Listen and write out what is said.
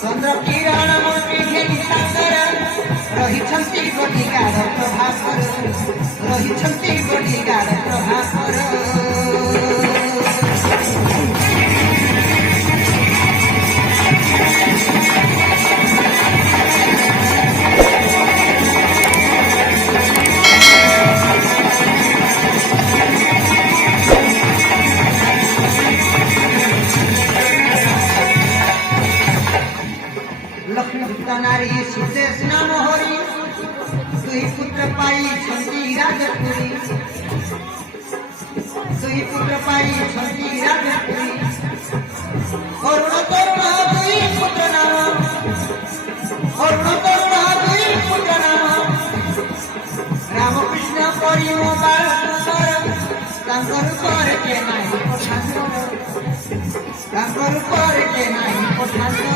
चंद्र किरण रही गोटिकार प्रभाकर रही गोटिकार प्रभाकर नारी सुदेश नाम हरि दुई पुत्र पाई छंती राजपुरी दुई पुत्र पाई छंती राजपुरी अरुण तरुण दुई पुत्र नाम अरुण तरुण दुई पुत्र नाम रामकृष्ण परिम बाल तांकर पर के नाही पठान तांकर पर के नाही पठान